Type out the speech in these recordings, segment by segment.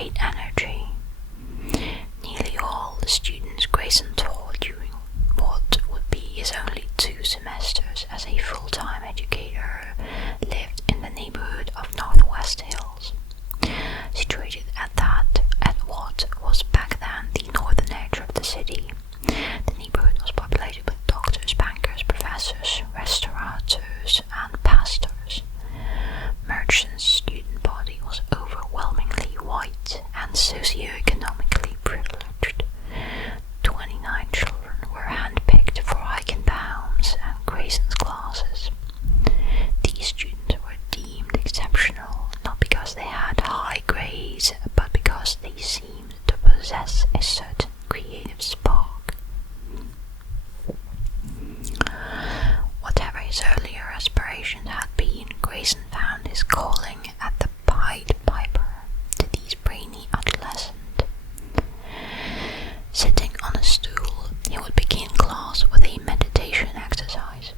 great energy. Nearly all the students Grayson taught during what would be his only 2 semesters as a full-time educator lived in the neighborhood of Northwest Hills, situated at what was back then the northern edge of the city. The neighborhood was populated with doctors, bankers, professors, restaurateurs, and pastors. Murchison's student body was overwhelmingly white and socioeconomically privileged. 29 children were handpicked for Eichenbaum's and Grayson's classes. These students were deemed exceptional, not because they had high grades, but because they seemed to possess a certain creative spark. Whatever his earlier aspirations had been, Grayson found his calling at the Pied Piper to these brainy adolescents. Sitting on a stool, he would begin class with a meditation exercise.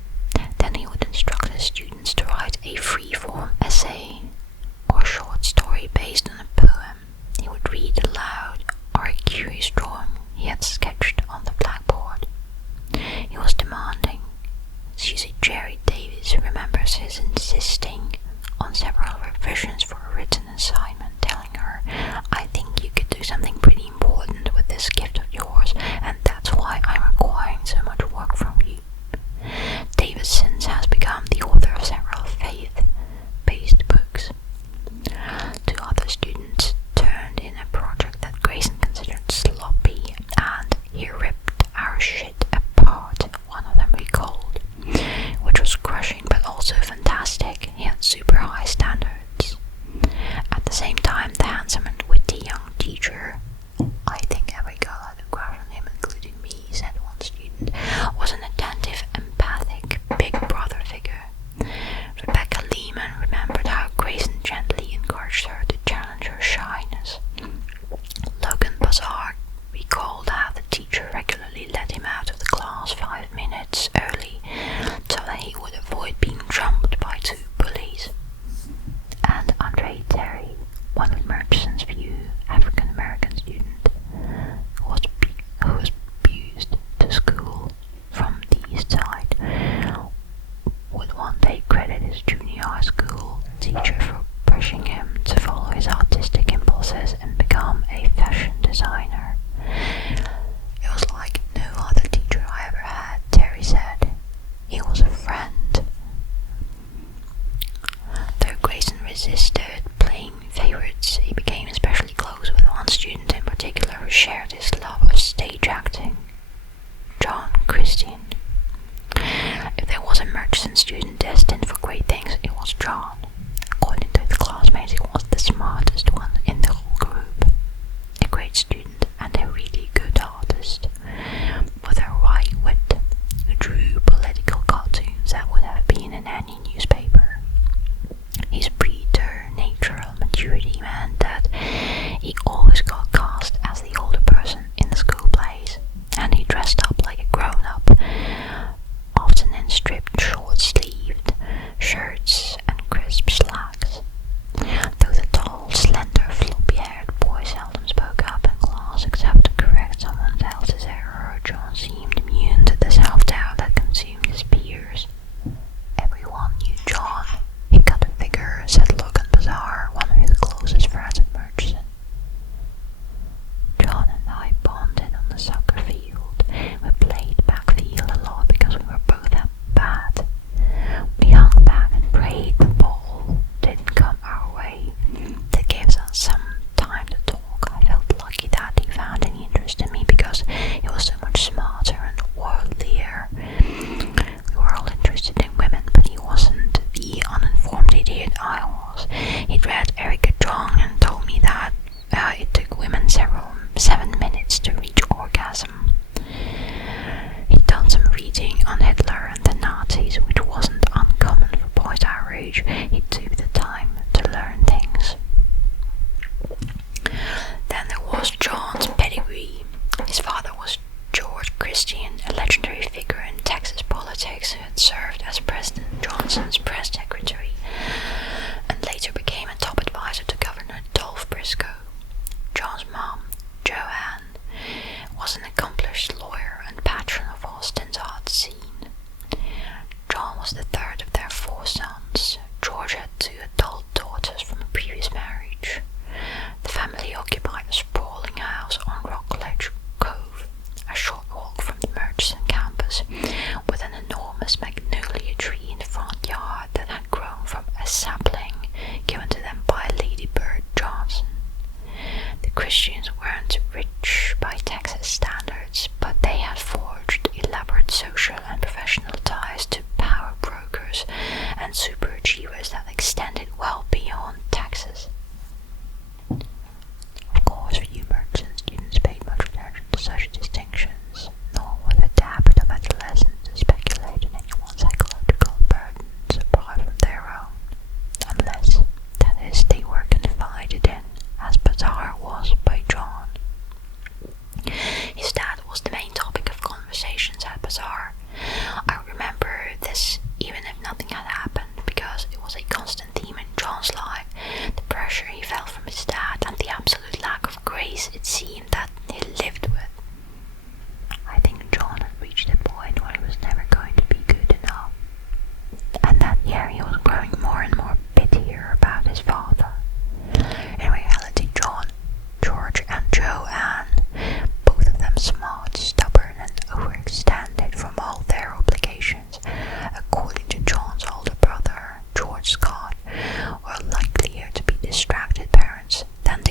Then he would instruct his students to write a free-form essay or short story based on a poem he would read aloud, or a curious drawing he had sketched on the blackboard. He was demanding. Susie Jerry Davis remembers his insisting on several revisions for a written assignment, telling her, "I think you could do something pretty important with this gift of yours, and that's why I'm requiring so much work from you." Davis since has become the author of several faith-based books. 2 other students turned in a project that Grayson considered sloppy, and he ripped our shit apart, one of them recalled, which was crushing but also fantastic. He had super high standards. At the same time, the handsome and witty young teacher, "I think every girl had a crush on him, including me," said one student, was an attentive, empathic, big brother figure. Rebecca Lehman remembered how Grayson gently encouraged her to challenge her shyness. Logan Bazar recalled how the teacher regularly let him out of the class 5 minutes early so that he would avoid being jumped by 2 bullies. And Andre Terry, one of Murchison's few African-American students, who was abused to school from the east side, would one day credit his junior high school teacher for pushing him to follow his artistic impulses and become a fashion designer. "It was like no other teacher I ever had," Terry said. "He was a friend." Though Grayson resisted playing favorites, he became especially close with one student in particular who shared his love of stage acting, John Christian. If there was a Murchison student destined for great things, it was John. According to his classmates, he was the smartest one in the whole group. A great student and a really good artist, with a wry wit, who drew political cartoons that would have been in any newspaper. His preternatural maturity meant that he always got cast as the older person in the school plays, and he dressed up like a grown-up, often in stripped short-sleeved shirts and crisp slacks. Though the tall, slender, floppy-haired boy seldom spoke up in class except to correct someone else's error, John seemed immune to the self-doubt that consumed his peers. "Everyone knew John. He cut a figure," said Logan Bazar, one of his closest friends at Murchison. John and I bonded on the soccer field. We played backfield a lot because we were both bad. We hung back and prayed the ball didn't come our way. That gives us some time to talk. I felt lucky that he found any interest in me because he was so much smarter and worldlier. We were all interested in women, but he wasn't the uninformed idiot I was. He'd read Erica Jong and told me that it took women 7 minutes to reach orgasm. He'd done some reading on Hitler and the Nazis, which wasn't uncommon for boys our age. He took the time to learn things. Then there was John's pedigree. His father was George Christian, a legendary figure in Texas politics who had served as President Johnson's press secretary and later became a top advisor to Governor Dolph Briscoe. mom, Joanne, was an accomplished lawyer and patron of Austin's art scene. John was the third of their 4 sons. George had 2 adult daughters from a previous marriage. The family occupied a sprawling house on Rockledge Cove, a short walk from the Murchison campus, with an enormous magnolia tree in the front yard that had grown from a sapling given to them by Lady Bird Johnson. The Christians weren't rich by Texas standards, but they had forged elaborate social and professional ties to power brokers and superachievers that extended well beyond Texas. Of course, few Murchison students paid much attention to such distinctions, nor was it the habit of adolescents to speculate on anyone's psychological burdens apart from their own, unless, that is, they were confided in, as bizarre was by John. His dad was the main topic of conversations at Bazaar. I remember this even if nothing had happened, because it was a constant theme in John's life, the pressure he felt from his dad and the absolute lack of grace it seemed that he lived with. I think John had reached a point where he was never going to be good enough, and that year he was growing more and more bittier about his father. In reality, John, George and Joanne, both of them smart, stubborn and overextended from all their obligations, according to John's older brother, George Scott, were likelier to be distracted parents than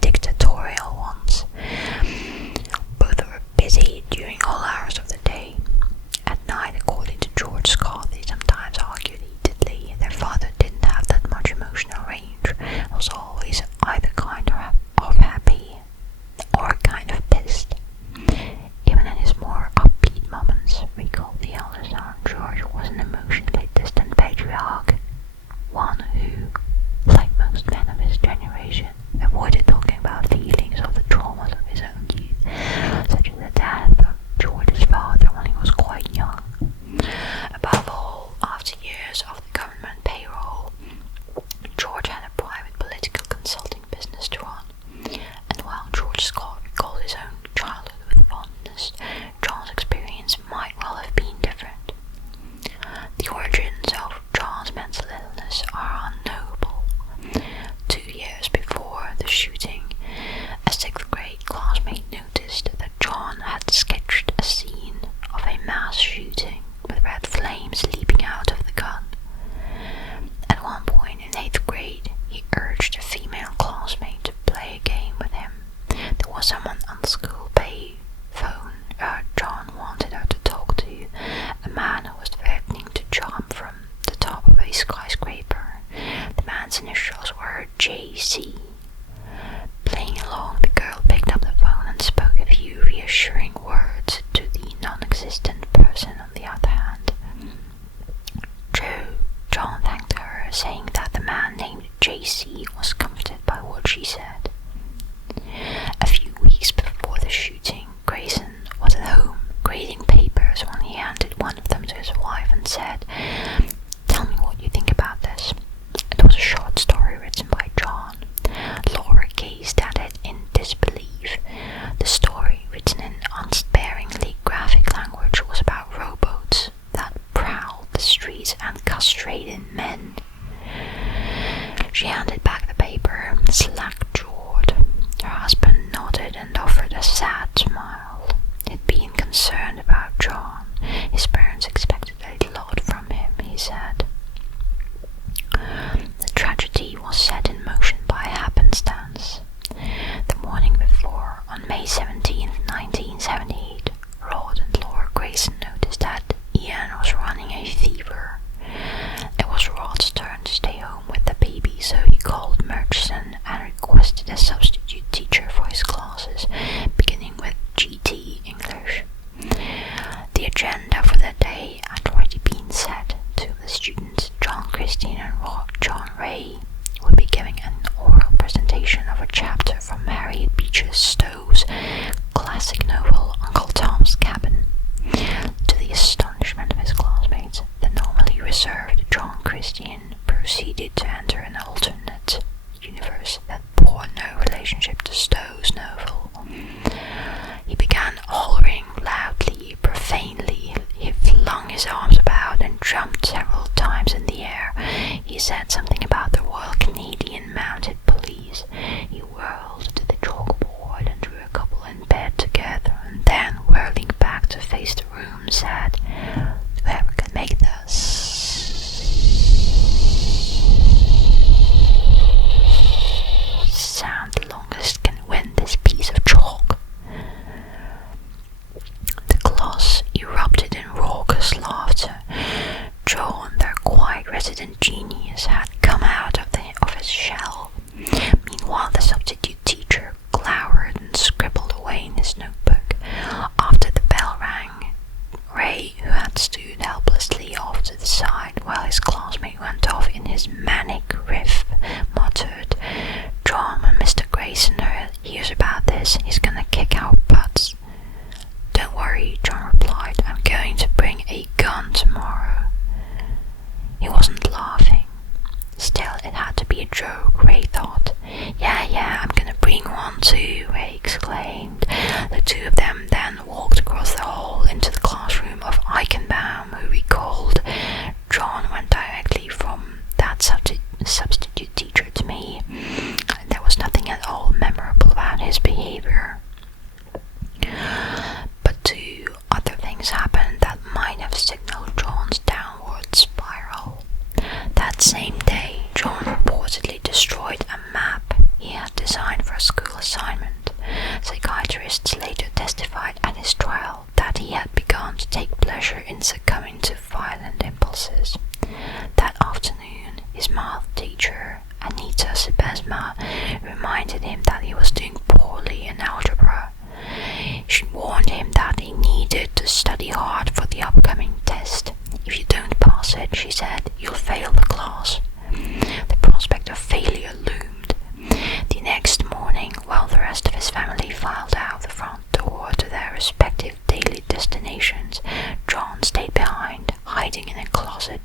dictatorial ones. Both were busy during all hours of the day. At night, according to George Scott, they sometimes argued heatedly. Their father didn't have that much emotional range, was always either kind of happy or kind of pissed. Even in his more upbeat moments, recalled the elder son, George was an emotionally distant patriarch, one who, like most men of his generation, avoided talking about feelings or the traumas of his own youth, such as the death of George's father when he was quite young. Above all, after years of the government payroll, George had a private political consulting business to run, and while George Scott recalled his own childhood with fondness, John's experience might well have been different. The origins of John's mental illness are unknowable. 2 years before the shooting, a 6th grade classmate noticed that John had sketched a scene of a mass shooting with red flames leaping out of the gun. At one point in 8th grade, he urged a female classmate to play a game with him. There was someone on the school pay phone John wanted her to talk to, a man who was threatening to jump from the top of a skyscraper. The man's initials were JC. Playing along, the girl picked up the phone and spoke a few reassuring words to the non-existent person on the other hand. John thanked her, saying that the man named JC was comforted by what she said. A few weeks before the shooting, Grayson was at home grading papers when he handed one of them to his wife and said, "Tell me what you think about this." It was a short story written by John. Laura gazed at it in disbelief. The story, written in unsparingly graphic language, was about rowboats that prowled the streets and castrated men. She handed back the paper, slack-jawed. Her husband nodded and offered a sad smile. He'd been concerned about John. His parents expected a lot from him, he said. The tragedy was set in motion by happenstance. The morning before, on May 17, 1978, Rod and Laura Grayson noticed that Ian was running a fever. It was Rod's turn to stay home with the baby, so he called Murchison and requested a substitute teacher for his classes, beginning with GT English. The agenda for the day had already been set. 2 of the students, John Christine and John Ray, would be giving an oral presentation of a chapter from Harriet Beecher Stowe's classic novel Uncle Tom's Cabin. To the astonishment of his classmates, the normally reserved John Christian proceeded to enter an alternate universe that bore no relationship to Stowe's novel. hears about this, he's gonna kick our butts." "Don't worry," John replied. "I'm going to bring a gun tomorrow." He wasn't laughing. Still, it had to be a joke, Ray thought. Yeah, I'm gonna bring one too," Ray exclaimed. The two of them then walked across the hall into the classroom of Eichenbaum, who recalled, "John went directly from that substitute teacher to me. There was nothing at all memorable about his behavior. But two other things happened that might have signaled John's downward spiral. That same day, John reportedly destroyed a map he had designed for a school assignment. Psychiatrists later testified at his trial that he had begun to take pleasure in succumbing to violent impulses. That afternoon, his math teacher, Anita Sebesma, reminded him that he was doing poorly in algebra. She warned him that he needed to study hard for the upcoming test. "If you don't pass it," she said, "you'll fail the class." The prospect of failure loomed. The next morning, while the rest of his family filed out the front door to their respective daily destinations, John stayed behind, hiding in a closet.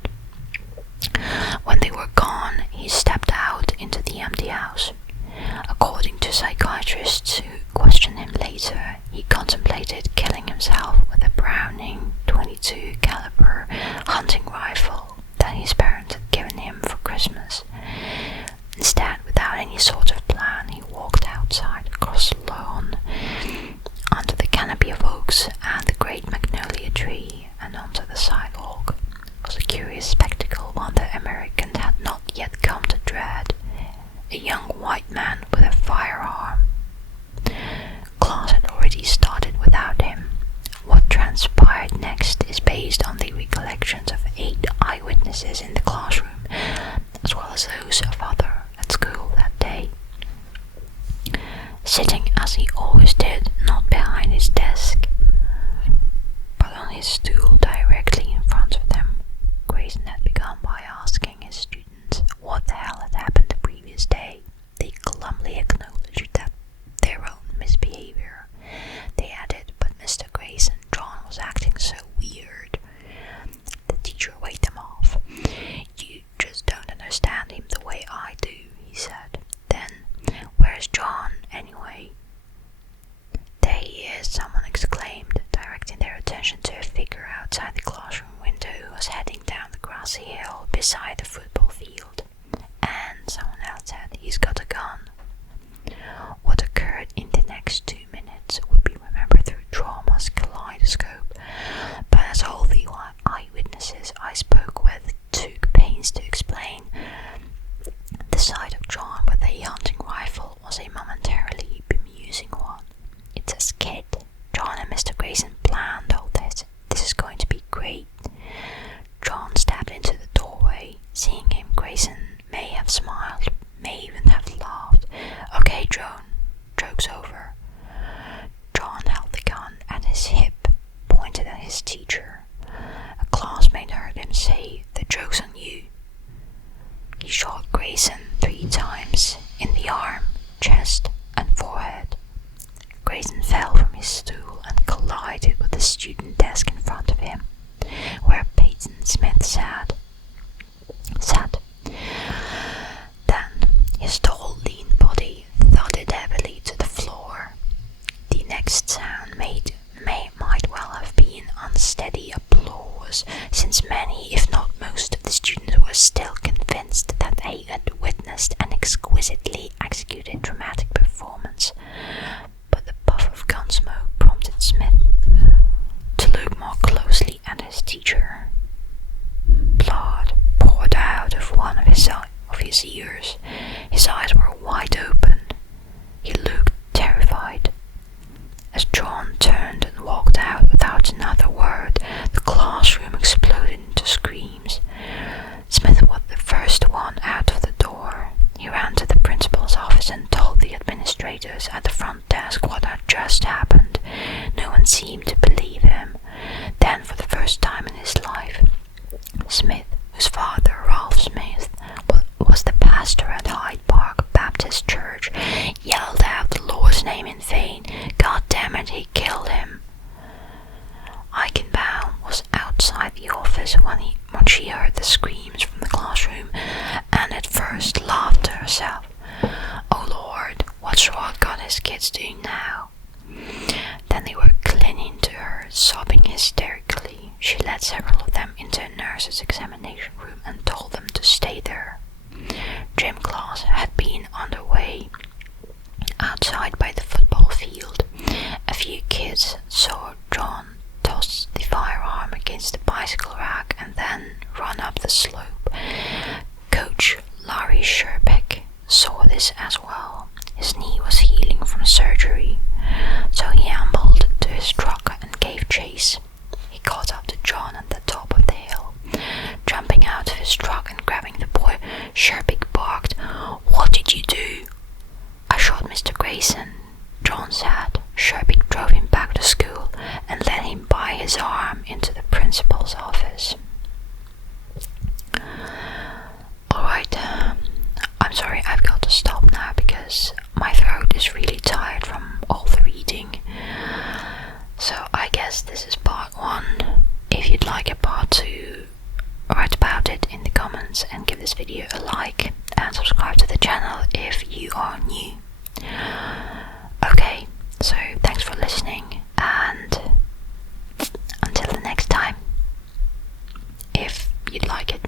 When they were gone, he stepped out into the empty house. According to psychiatrists who questioned him later, he contemplated killing himself with a Browning .22 caliber hunting rifle that his parents had given him for Christmas. Instead, without any sort of plan, he walked outside across the lawn, under the canopy of oaks and the great magnolia tree, and onto the sidewalk. It was a curious spectacle, one the Americans had not yet come to dread. A young white man with a firearm. Class had already started without him. What transpired next is based on the recollections of 8 eyewitnesses in the classroom, as well as those of others at school that day. Sitting as he always did, not behind his desk, but on his stool directly in front of them, Grayson had begun by asking his students what the hell had happened the previous day. They glumly acknowledged that their own misbehavior. They added, "But Mr. Grayson, John was acting so weird." The teacher waved them off. "You just don't understand him the way I do," he said. "Then, where's John, anyway?" "There he is," someone exclaimed, directing their attention to a figure outside the classroom window who was heading down the grassy hill beside the football field. "And," someone else said, "he's got a gun." What occurred in the next 2 minutes would be remembered through trauma's kaleidoscope, but as all the eyewitnesses I spoke with took pains to explain, the sight of John with a hunting rifle was a momentarily bemusing one. "It says, kid, John and Mr. Grayson planned all this. This is going to be great." John stepped into the doorway. Seeing him, Grayson may have smiled, may even have laughed. "Okay, John, joke's over." John held the gun at his hip, pointed at his teacher. A classmate heard him say, "The joke's on you." He shot Grayson 3 times, in the arm, chest, and forehead. Grayson fell from his stool and collided with the student desk in front of him, where Peyton Smith sat. Then his tall, lean body thudded heavily to the floor. The next sound might well have been unsteady applause, since many, if not most, of the students were still convinced that they had witnessed an exquisitely executed dramatic performance. But the puff of gun smoke prompted Smith to look more closely at his teacher. Blood poured out of one of his ears. His eyes were wide open. He looked terrified. As John turned and walked out without another word, the classroom exploded into screams. Smith was the first one out of the door. He ran to the principal's office and told the administrators at the front desk what had just happened. No one seemed to believe him. Then, for the first time in his life, Smith, whose father, Ralph Smith, was the pastor at Hyde Park Baptist Church, yelled out the Lord's God's name in vain. God damn it, he killed him. Eichenbaum was outside the office when she heard the screams from the classroom, and at first laughed to herself. Oh Lord, what's got his kids doing now? Then they were clinging to her, sobbing hysterically. She led several of them into a nurse's examination room and told them to stay there. Gym class had been underway outside by the football field. A few kids saw John toss the firearm against the bicycle rack and then run up the slope. Coach Larry Sherbeck saw this as well. His knee was healing from surgery, so he ambled to his truck and gave chase. He caught up to John at the top of the hill. Jumping out of his truck and grabbing the boy, Sherbeck barked, "What did you do?" "I shot Mr. Grayson," John said. Sherbeck drove him back to school and led him by his arm into the principal's office. Alright, I'm sorry, I've got to stop now because my throat is really tired from all the reading. So I guess this is part 1. If you'd like a part 2, write about it in the comments and give this video a like and subscribe to the channel if you are new. Okay, so thanks for listening, and until the next time, if you'd like it.